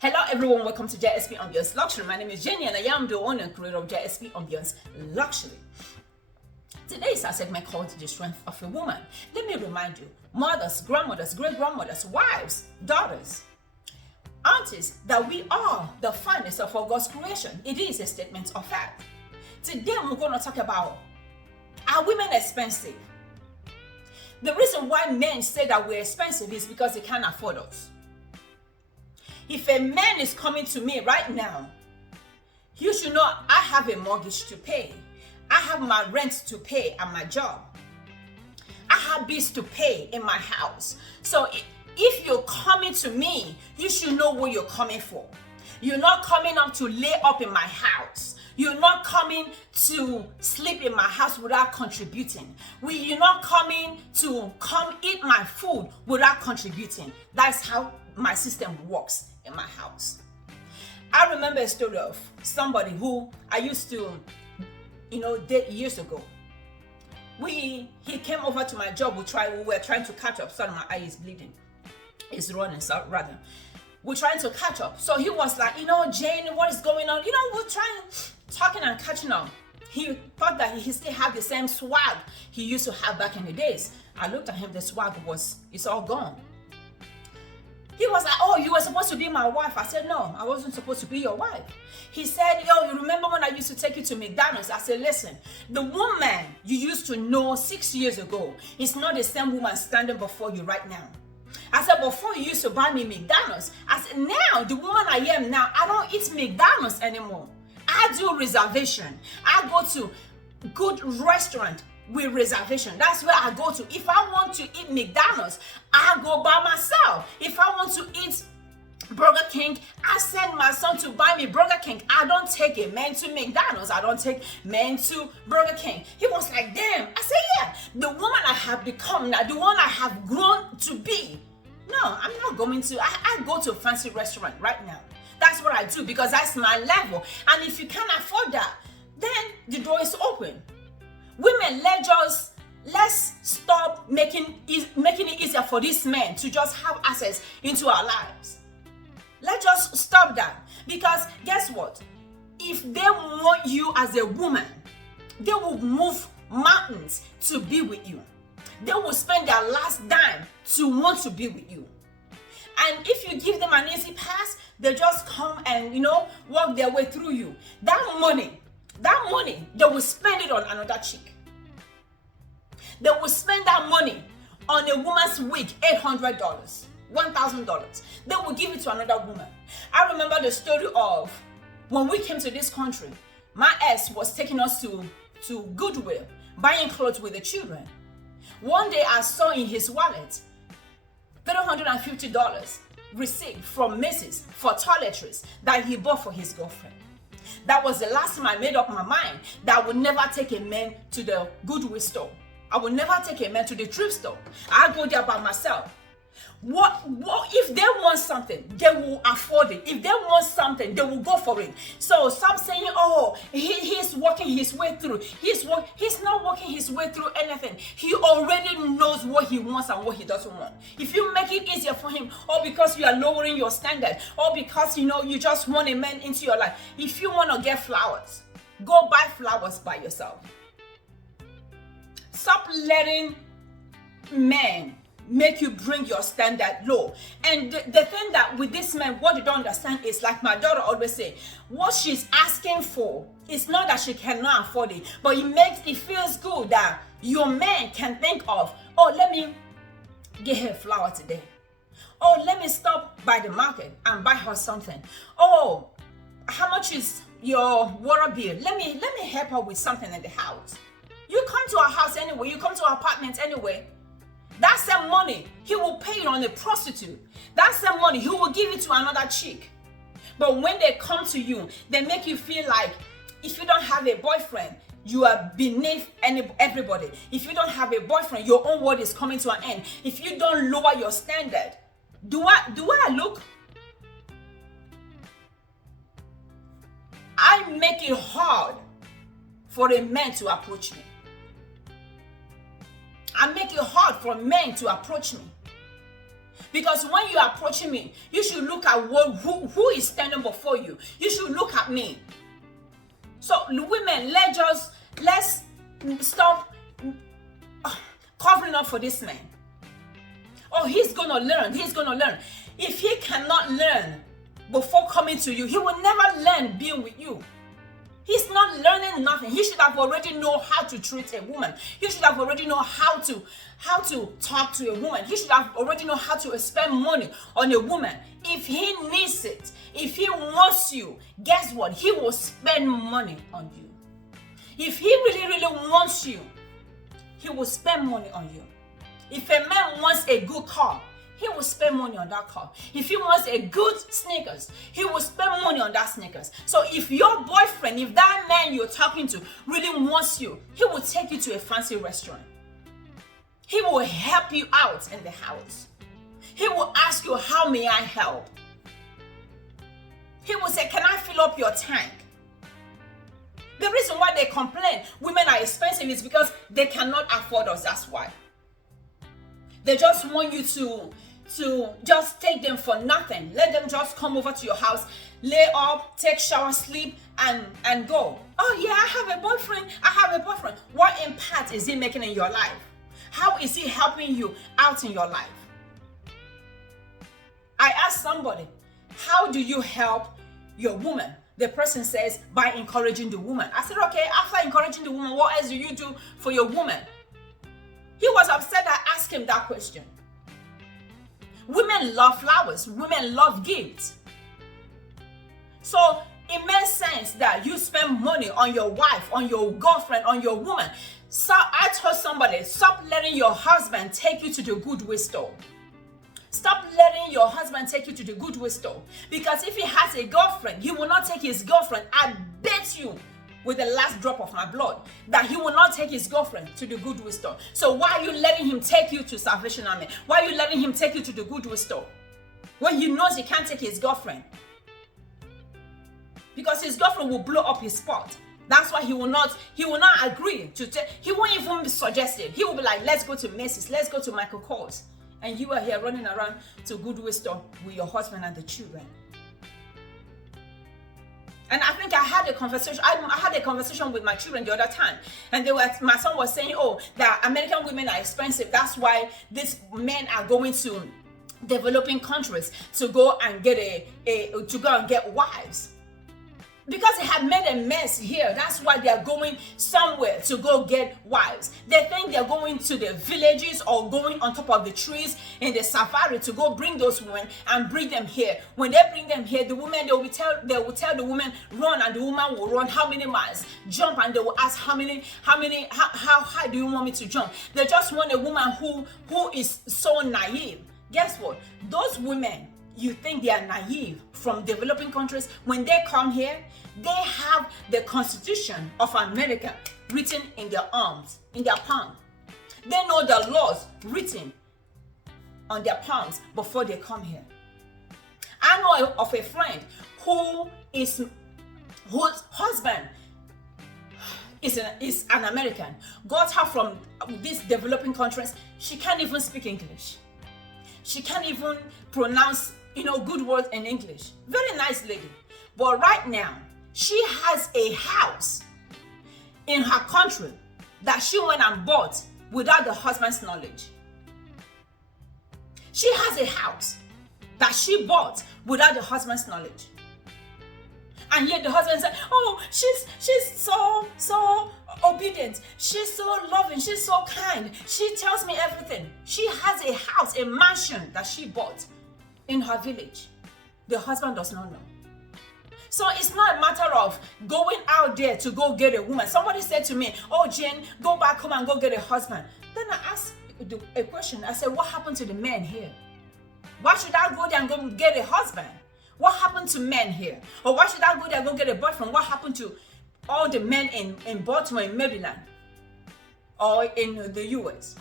Hello everyone, welcome to JSP Ambience Luxury. My name is Jenny and I am the owner and creator of JSP Ambience Luxury. Today is our segment called The Strength of a Woman. Let me remind you, mothers, grandmothers, great-grandmothers, wives, daughters, aunties, that we are the finest of all God's creation. It is a statement of fact. Today we're going to talk about, are women expensive? The reason why men say that we're expensive is because they can't afford us. If a man is coming to me right now, you should know I have a mortgage to pay. I have my rent to pay at my job. I have bills to pay in my house. So if you're coming to me, you should know what you're coming for. You're not coming up to lay up in my house. You're not coming to sleep in my house without contributing. You're not coming to come eat my food without contributing. That's how my system works in my house. I remember a story of somebody who I used to, date years ago. He came over to my job. We were trying to catch up. Sorry, my eye is bleeding. It's running, so rather. We're trying to catch up. So he was like, Jane, what is going on? We're talking and catching up. He thought that he still had the same swag he used to have back in the days. I looked at him, the swag it's all gone. He was like, oh, you were supposed to be my wife. I said, no, I wasn't supposed to be your wife. He said, you remember when I used to take you to McDonald's? I said, listen, the woman you used to know 6 years ago is not the same woman standing before you right now. I said, before you used to buy me McDonald's. I said, now, the woman I am now, I don't eat McDonald's anymore. I do reservation. I go to good restaurant with reservation. That's where I go to. If I want to eat McDonald's, I go by myself. If I want to eat Burger King, I send my son to buy me Burger King. I don't take a man to McDonald's. I don't take men to Burger King. He was like, damn. I said, yeah, the woman I have become now, the one I have grown to be. No, I'm not going to. I go to a fancy restaurant right now. That's what I do because that's my level. And if you can't afford that, then the door is open. Women, let's stop making it easier for these men to just have access into our lives. Let's just stop that. Because guess what? If they want you as a woman, they will move mountains to be with you. They will spend their last dime to want to be with you. And if you give them an easy pass, they just come and, walk their way through you. That money, they will spend it on another chick. They will spend that money on a woman's wig, $800, $1,000. They will give it to another woman. I remember the story of when we came to this country, my ex was taking us to Goodwill, buying clothes with the children. One day I saw in his wallet $350 received from Macy's for toiletries that he bought for his girlfriend. That was the last time I made up my mind that I would never take a man to the Goodwill store. I will never take a man to the thrift store. I go there by myself. What if they want something, they will afford it. If they want something, they will go for it. So stop saying, oh, he's working his way through. He's not working his way through anything. He already knows what he wants and what he doesn't want. If you make it easier for him, or because you are lowering your standard, or because you just want a man into your life, if you want to get flowers, go buy flowers by yourself. Stop letting men make you bring your standard low. And the thing that with this man, what you don't understand is, like my daughter always say, what she's asking for is not that she cannot afford it, but it feels good that your man can think of, oh, let me get her a flower today. Oh, let me stop by the market and buy her something. Oh, how much is your water bill? Let me help her with something in the house. You come to our house anyway. You come to our apartment anyway. That same money, he will pay it on a prostitute. That same money, he will give it to another chick. But when they come to you, they make you feel like if you don't have a boyfriend, you are beneath everybody. If you don't have a boyfriend, your own world is coming to an end. If you don't lower your standard, do I look? I make it hard for a man to approach me. I make it hard for men to approach me. Because when you are approaching me, you should look at who is standing before you. You should look at me. So women, let's stop covering up for this man. Oh, he's gonna learn. He's gonna learn. If he cannot learn before coming to you, he will never learn being with you. He's not learning nothing. He should have already know how to treat a woman. He should have already know how to talk to a woman. He should have already know how to spend money on a woman. If he needs it, if he wants you, guess what? He will spend money on you. If he really, really wants you, he will spend money on you. If a man wants a good car, he will spend money on that car. If he wants a good sneakers, he will spend money on that sneakers. So if your boyfriend, if that man you're talking to really wants you, he will take you to a fancy restaurant. He will help you out in the house. He will ask you, how may I help? He will say, can I fill up your tank? The reason why they complain women are expensive is because they cannot afford us. That's why. They just want you to just take them for nothing. Let them just come over to your house, lay up, take shower, sleep, and go. Oh yeah, I have a boyfriend. I have a boyfriend. What impact is he making in your life? How is he helping you out in your life? I asked somebody, how do you help your woman? The person says, by encouraging the woman. I said, okay, after encouraging the woman, what else do you do for your woman? He was upset I asked him that question. Women love flowers. Women love gifts. So it makes sense that you spend money on your wife, on your girlfriend, on your woman. So I told somebody, stop letting your husband take you to the Goodwill store. Stop letting your husband take you to the Goodwill store. Because if he has a girlfriend, he will not take his girlfriend. I bet you with the last drop of my blood that he will not take his girlfriend to the Goodwill store. So why are you letting him take you to Salvation Army? Why are you letting him take you to the Goodwill store when he knows he can't take his girlfriend? Because his girlfriend will blow up his spot. That's why he will not agree to take. He won't even suggest it. He will be like, let's go to Macy's, let's go to Michael Kors. And you are here running around to Goodwill store with your husband and the children. And I think I had a conversation. I had a conversation with my children the other time, and my son was saying, "Oh, that American women are expensive. That's why these men are going to developing countries to go and get wives." Because they have made a mess here. That's why they are going somewhere to go get wives. They think they're going to the villages or going on top of the trees in the safari to go bring those women and bring them here. When they bring them here, the women, they will tell the woman, run, and the woman will run how many miles, jump, and they will ask how high do you want me to jump? They just want a woman who is so naive. Guess what? Those women, you think they are naive from developing countries, when they come here, they have the Constitution of America written in their arms, in their palm. They know the laws written on their palms before they come here. I know of a friend whose husband is an American, got her from these developing countries. She can't even speak English. She can't even pronounce good words in English. Very nice lady. But right now, she has a house in her country that she went and bought without the husband's knowledge. She has a house that she bought without the husband's knowledge. And yet the husband said, oh, she's so obedient. She's so loving. She's so kind. She tells me everything. She has a house, a mansion that she bought in her village. The husband does not know. So it's not a matter of going out there to go get a woman. Somebody said to me, oh, Jane, go back home and go get a husband. Then I asked a question. I said, what happened to the men here? Why should I go there and go get a husband? What happened to men here? Or why should I go there and go get a boyfriend? What happened to all the men in Baltimore, in Maryland, or in the US?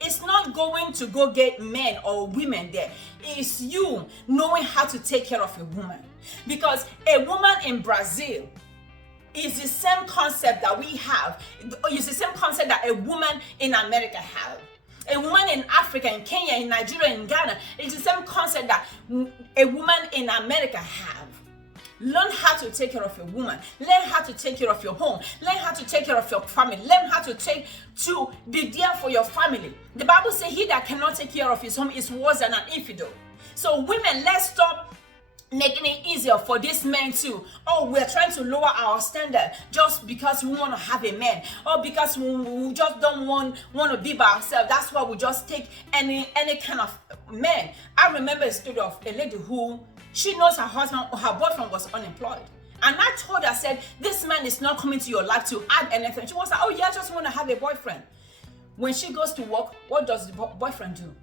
It's not going to go get men or women there. It's you knowing how to take care of a woman. Because a woman in Brazil is the same concept that we have. It's the same concept that a woman in America have. A woman in Africa, in Kenya, in Nigeria, in Ghana, it's the same concept that a woman in America have. Learn how to take care of your woman. Learn how to take care of your home. Learn how to take care of your family. Learn how to be there for your family. The Bible says he that cannot take care of his home is worse than an infidel. So women, let's stop making it easier for these men too. Oh, we're trying to lower our standard just because we want to have a man, or because we just don't want to be by ourselves. That's why we just take any kind of man. I remember a story of a lady who, she knows her boyfriend was unemployed. And I told her, I said, this man is not coming to your life to add anything. She was like, oh yeah, I just want to have a boyfriend. When she goes to work, what does the boyfriend do?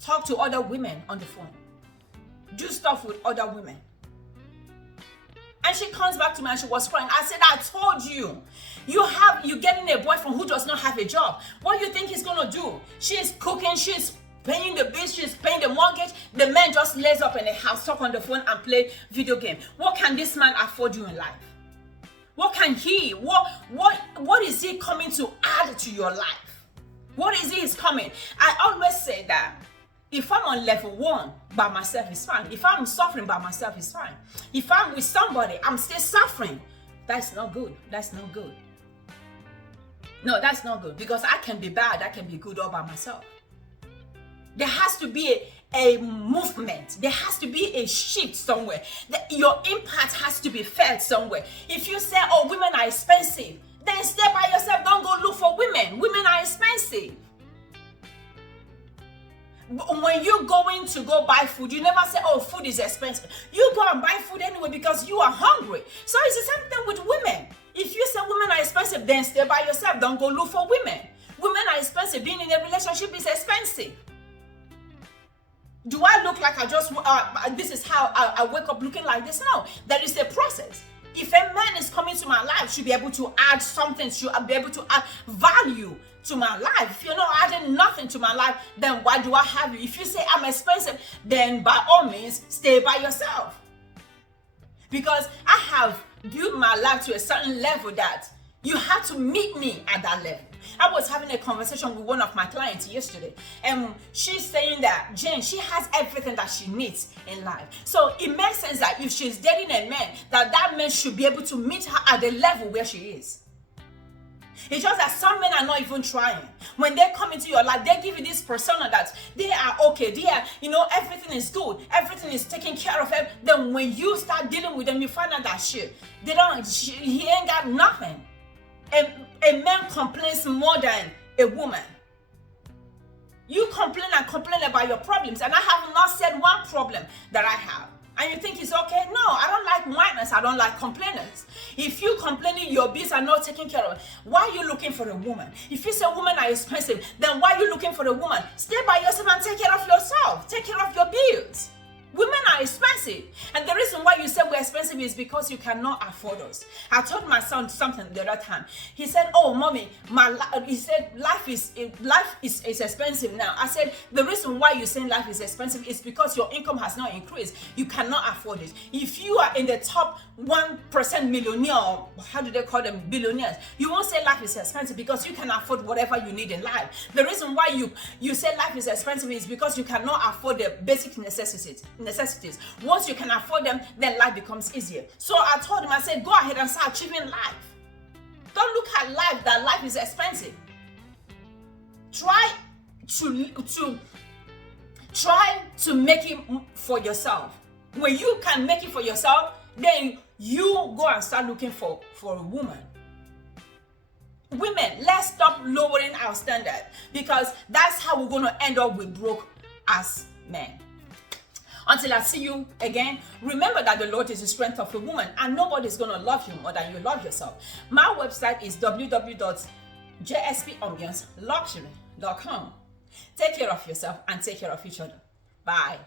Talk to other women on the phone. Do stuff with other women. And she comes back to me and she was crying. I said, I told you, you're getting a boyfriend who does not have a job. What do you think he's gonna do? She's cooking, she's paying the bills, she's paying the mortgage. The man just lays up in the house, talk on the phone and play video game. What can this man afford you in life? What can he, what is he coming to add to your life? What is he is coming? I always say that if I'm on level 1 by myself, it's fine. If I'm suffering by myself, it's fine. If I'm with somebody, I'm still suffering. That's not good. That's not good. No, that's not good, because I can be bad, I can be good all by myself. There has to be a movement. There has to be a shift somewhere. Your impact has to be felt somewhere. If you say, oh, women are expensive, then stay by yourself. Don't go look for women. Women are expensive. When you're going to go buy food, you never say, oh, food is expensive. You go and buy food anyway because you are hungry. So it's the same thing with women. If you say women are expensive, then stay by yourself. Don't go look for women. Women are expensive. Being in a relationship is expensive. Do I look like I just, this is how I wake up looking like this? No, there is a process. If a man is coming to my life, should be able to add something, should be able to add value to my life. If you're not adding nothing to my life, then why do I have you? If you say I'm expensive, then by all means, stay by yourself. Because I have built my life to a certain level that you have to meet me at that level. I was having a conversation with one of my clients yesterday, and she's saying that Jane, she has everything that she needs in life. So it makes sense that if she's dating a man, that man should be able to meet her at the level where she is. It's just that some men are not even trying. When they come into your life, they give you this persona that they are okay, they are, everything is good, everything is taken care of. Then when you start dealing with them, you find out that shit, he ain't got nothing. A man complains more than a woman. You complain and complain about your problems, and I have not said one problem that I have. And you think it's okay? No, I don't like whiners. I don't like complainers. If you complaining your bills are not taken care of, why are you looking for a woman? If you say women are expensive, then why are you looking for a woman? Stay by yourself and take care of yourself. Take care of your bills. Women are expensive, and the reason why you say we're expensive is because you cannot afford us. I told my son something the other time. He said, "Oh, mommy, he said life is expensive now." I said, "The reason why you're saying life is expensive is because your income has not increased. You cannot afford it. If you are in the top 1% millionaire, or how do they call them, billionaires, you won't say life is expensive because you can afford whatever you need in life. The reason why you say life is expensive is because you cannot afford the basic necessities. Once you can afford them, then life becomes easier." So I told him, I said, go ahead and start achieving life. Don't look at life that life is expensive. Try to make it for yourself. When you can make it for yourself, then you go and start looking for a woman. Women, let's stop lowering our standard, because that's how we're going to end up with broke as men. Until I see you again, remember that the Lord is the strength of a woman, and nobody's going to love you more than you love yourself. My website is www.jspambienceluxury.com. Take care of yourself and take care of each other. Bye.